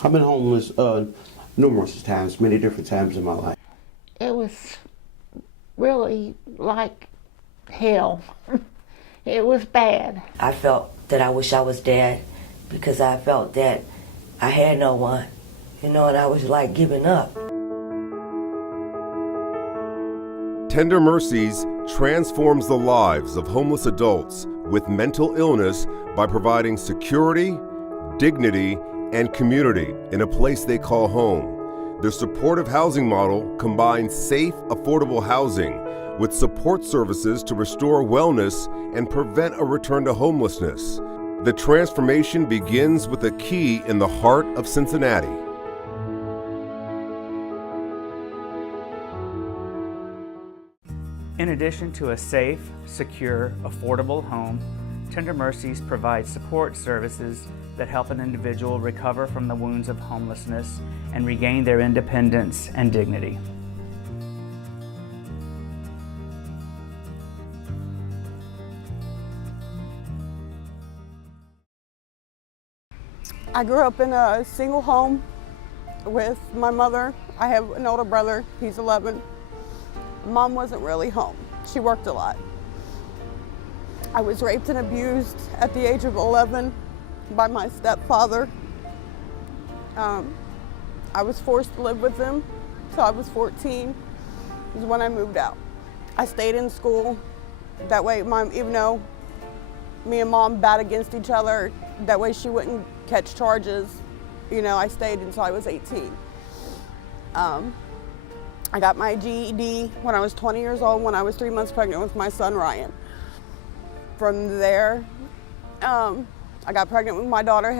I've been homeless numerous times, many different times in my life. It was really like hell. It was bad. I felt that I wish I was dead because I felt that I had no one, and I was like giving up. Tender Mercies transforms the lives of homeless adults with mental illness by providing security, dignity, and community in a place they call home. Their supportive housing model combines safe, affordable housing with support services to restore wellness and prevent a return to homelessness. The transformation begins with a key in the heart of Cincinnati. In addition to a safe, secure, affordable home, Tender Mercies provides support services that help an individual recover from the wounds of homelessness and regain their independence and dignity. I grew up in a single home with my mother. I have an older brother, he's 11. Mom wasn't really home. She worked a lot. I was raped and abused at the age of 11 by my stepfather. I was forced to live with him till I was 14, is when I moved out. I stayed in school. That way, even though me and Mom bat against each other, that way she wouldn't catch charges. I stayed until I was 18. I got my GED when I was 20 years old, when I was 3 months pregnant with my son, Ryan. From there, I got pregnant with my daughter,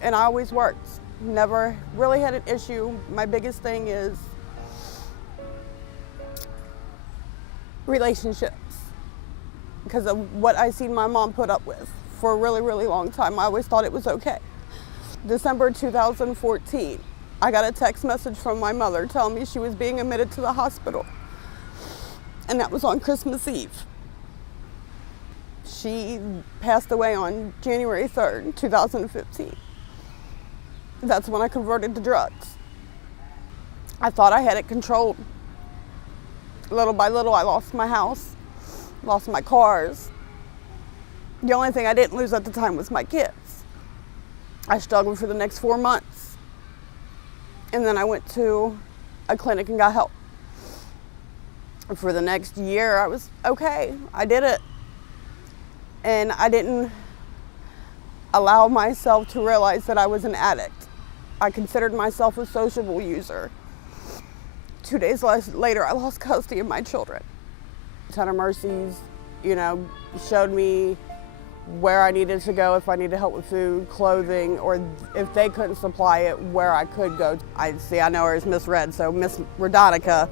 and I always worked. Never really had an issue. My biggest thing is relationships, because of what I seen my mom put up with for a really, really long time. I always thought it was okay. December 2014, I got a text message from my mother telling me she was being admitted to the hospital. And that was on Christmas Eve. She passed away on January 3rd, 2015. That's when I converted to drugs. I thought I had it controlled. Little by little, I lost my house, lost my cars. The only thing I didn't lose at the time was my kids. I struggled for the next 4 months. And then I went to a clinic and got help. For the next year, I was okay. I did it. And I didn't allow myself to realize that I was an addict. I considered myself a sociable user. 2 days later, I lost custody of my children. Tender Mercies, showed me where I needed to go if I needed help with food, clothing, or if they couldn't supply it, where I could go. I know her as Miss Red, so Miss Redonica.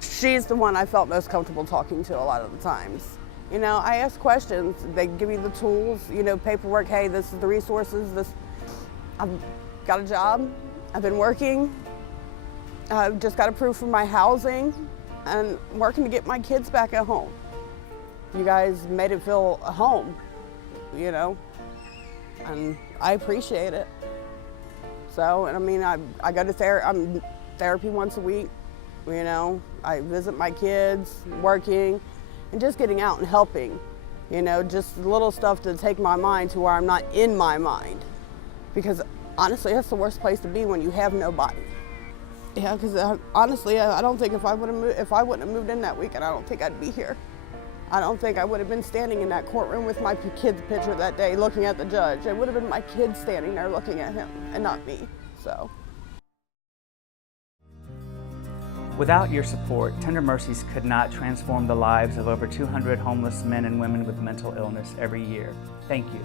She's the one I felt most comfortable talking to a lot of the times. I ask questions, they give me the tools, paperwork, hey, this is the resources, I've got a job, I've been working, I've just got approved for my housing, and working to get my kids back at home. You guys made it feel a home, and I appreciate it. So, I go to therapy once a week, I visit my kids, working, and just getting out and helping, just little stuff to take my mind to where I'm not in my mind. Because honestly, that's the worst place to be when you have nobody. Yeah, because honestly, I don't think if I wouldn't have moved in that weekend, I don't think I'd be here. I don't think I would have been standing in that courtroom with my kid's picture that day looking at the judge. It would have been my kid standing there looking at him and not me, so. Without your support, Tender Mercies could not transform the lives of over 200 homeless men and women with mental illness every year. Thank you.